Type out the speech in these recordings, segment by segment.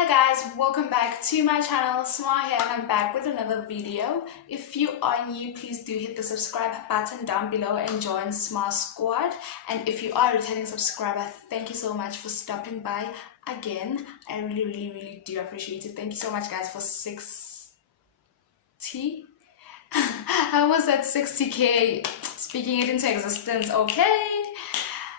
Hi guys, welcome back to my channel. Smile here and I'm back with another video. If you are new, please do hit the subscribe button down below and join Smile Squad. And if you are a returning subscriber, thank you so much for stopping by again. I really do appreciate it. Thank you so much guys for 60. I was at 60k, speaking it into existence. Okay.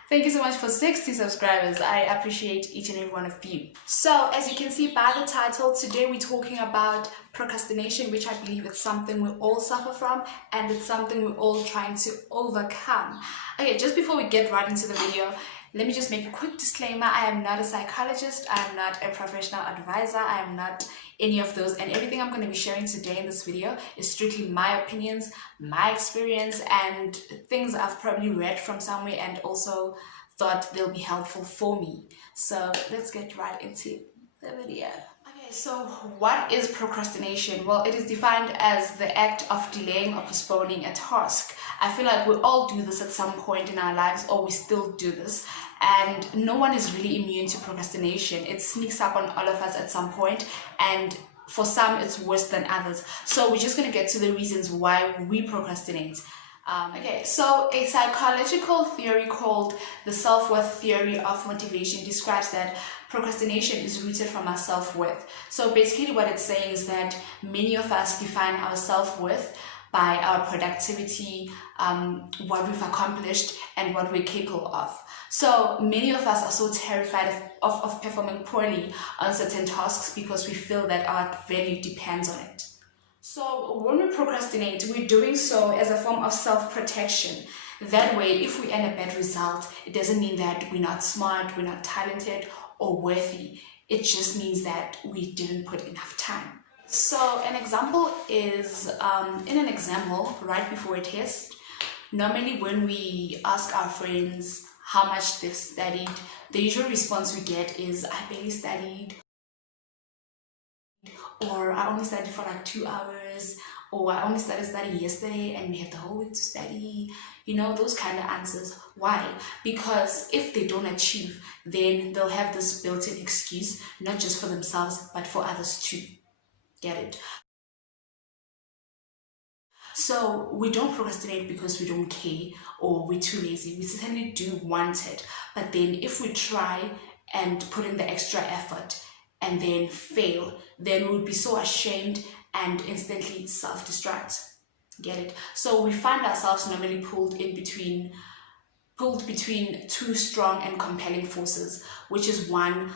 Thank you so much for 60 subscribers. I appreciate each and every one of you. So as you can see by the title, today we're talking about procrastination, which I believe is something we all suffer from and it's something we're all trying to overcome. Okay, just before we get right into the video, let me just make a quick disclaimer. I am not a psychologist. I am not a professional advisor. I am not any of those, and everything I'm going to be sharing today in this video is strictly my opinions, my experience, and things I've probably read from somewhere and also thought they'll be helpful for me. So let's get right into the video. Okay, so what is procrastination? Well, it is defined as the act of delaying or postponing a task. I feel like we all do this at some point in our lives, or we still do this, and no one is really immune to procrastination. It sneaks up on all of us at some point, and for some it's worse than others. So we're just going to get to the reasons why we procrastinate. Okay, so a psychological theory called the self-worth theory of motivation describes that procrastination is rooted from our self-worth. So basically what it's saying is that many of us define our self-worth by our productivity, what we've accomplished, and what we're capable of. So many of us are so terrified of performing poorly on certain tasks because we feel that our value depends on it. So when we procrastinate, we're doing so as a form of self-protection. That way, if we end a bad result, it doesn't mean that we're not smart, we're not talented, or worthy. It just means that we didn't put enough time. So an example is, in an example, right before a test, normally when we ask our friends how much they've studied, the usual response we get is, I barely studied, or I only studied for like 2 hours, or I only started studying yesterday and we have the whole week to study. You know, those kind of answers. Why? Because if they don't achieve, then they'll have this built-in excuse, not just for themselves, but for others too. Get it? So we don't procrastinate because we don't care or we're too lazy. We certainly do want it. But then if we try and put in the extra effort and then fail, then we would be so ashamed and instantly self-destruct. Get it? So we find ourselves normally pulled between two strong and compelling forces, which is one,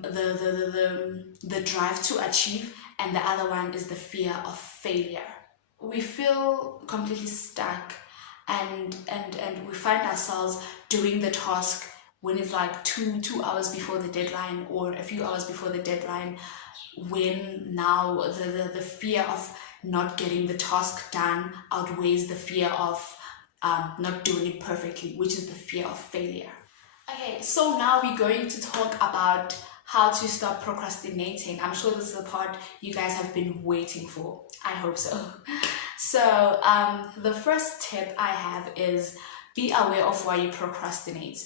the drive to achieve, and the other one is the fear of failure. We feel completely stuck and we find ourselves doing the task when it's like two hours before the deadline or a few hours before the deadline, when now the fear of not getting the task done outweighs the fear of not doing it perfectly, which is the fear of failure. Okay, so now we're going to talk about how to stop procrastinating. I'm sure this is the part you guys have been waiting for. I hope so. So the first tip I have is be aware of why you procrastinate.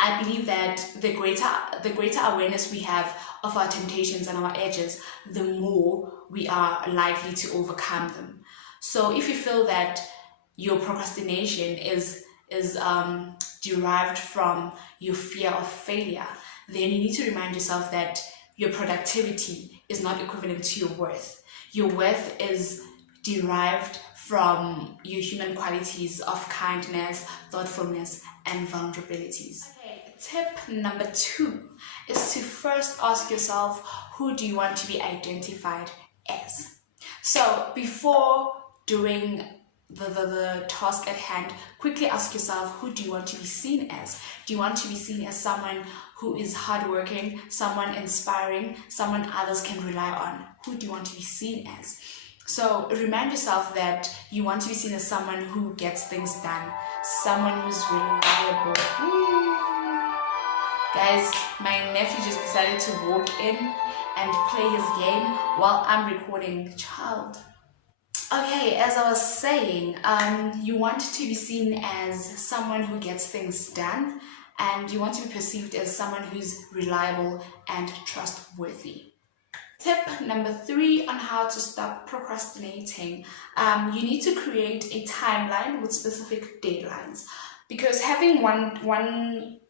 I believe that the greater awareness we have of our temptations and our edges, the more we are likely to overcome them. So if you feel that your procrastination is derived from your fear of failure, then you need to remind yourself that your productivity is not equivalent to your worth. Your worth is derived from your human qualities of kindness, thoughtfulness, and vulnerabilities. Okay, tip number 2 is to first ask yourself, who do you want to be identified as? So before doing the task at hand, quickly ask yourself, who do you want to be seen as? Do you want to be seen as someone who is hardworking, someone inspiring, someone others can rely on? Who do you want to be seen as? So remind yourself that you want to be seen as someone who gets things done, someone who's reliable. Ooh. Guys, my nephew just decided to walk in and play his game while I'm recording. Child. Okay, as I was saying, you want to be seen as someone who gets things done and you want to be perceived as someone who's reliable and trustworthy. Tip number 3 on how to stop procrastinating. You need to create a timeline with specific deadlines, because having one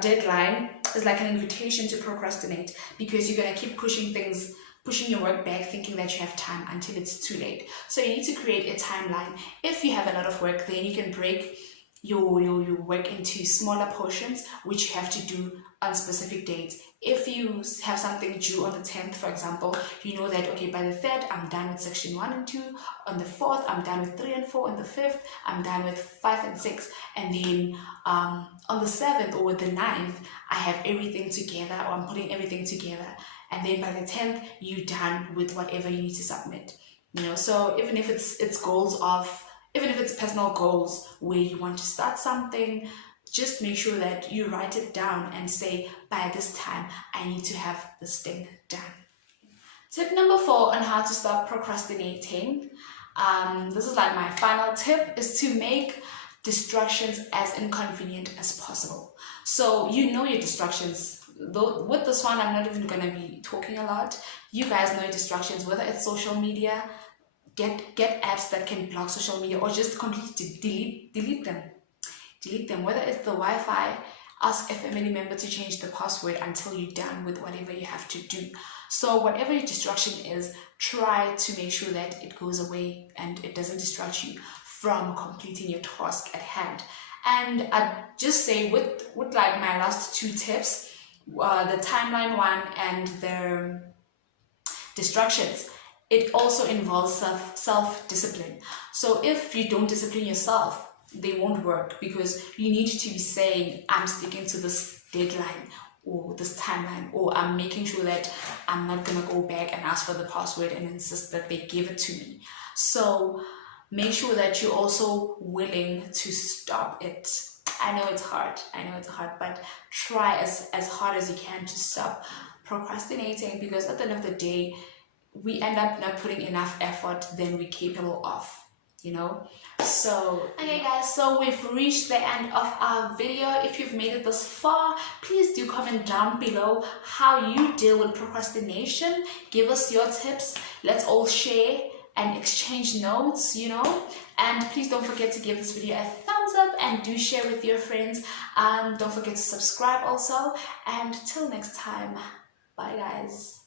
deadline is like an invitation to procrastinate, because you're going to keep pushing your work back, thinking that you have time until it's too late. So you need to create a timeline. If you have a lot of work, then you can break your work into smaller portions, which you have to do on specific dates. If you have something due on the 10th, for example, you know that, okay, by the 3rd, I'm done with section 1 and 2. On the 4th, I'm done with 3 and 4. On the 5th, I'm done with 5 and 6. And then on the 7th or the 9th, I have everything together, or I'm putting everything together. And then by the 10th, you're done with whatever you need to submit. So even if it's personal goals where you want to start something, just make sure that you write it down and say, by this time, I need to have this thing done. Tip number 4 on how to stop procrastinating. This is like my final tip, is to make distractions as inconvenient as possible. So your distractions. Though with this one, I'm not even going to be talking a lot. You guys know your distractions, whether it's social media. Get apps that can block social media, or just completely delete them. Delete them. Whether it's the Wi-Fi, ask a family member to change the password until you're done with whatever you have to do. So whatever your distraction is, try to make sure that it goes away and it doesn't distract you from completing your task at hand. And I just say with like my last 2 tips, the timeline one and the distractions, it also involves self-discipline. So if you don't discipline yourself, they won't work, because you need to be saying, I'm sticking to this deadline or this timeline, or I'm making sure that I'm not going to go back and ask for the password and insist that they give it to me. So make sure that you're also willing to stop it. I know it's hard, but try as hard as you can to stop procrastinating, because at the end of the day, we end up not putting enough effort than we're capable of, So, okay guys, so we've reached the end of our video. If you've made it this far, please do comment down below how you deal with procrastination. Give us your tips. Let's all share and exchange notes, And please don't forget to give this video a thumbs up and do share with your friends. Don't forget to subscribe also. And till next time, bye guys.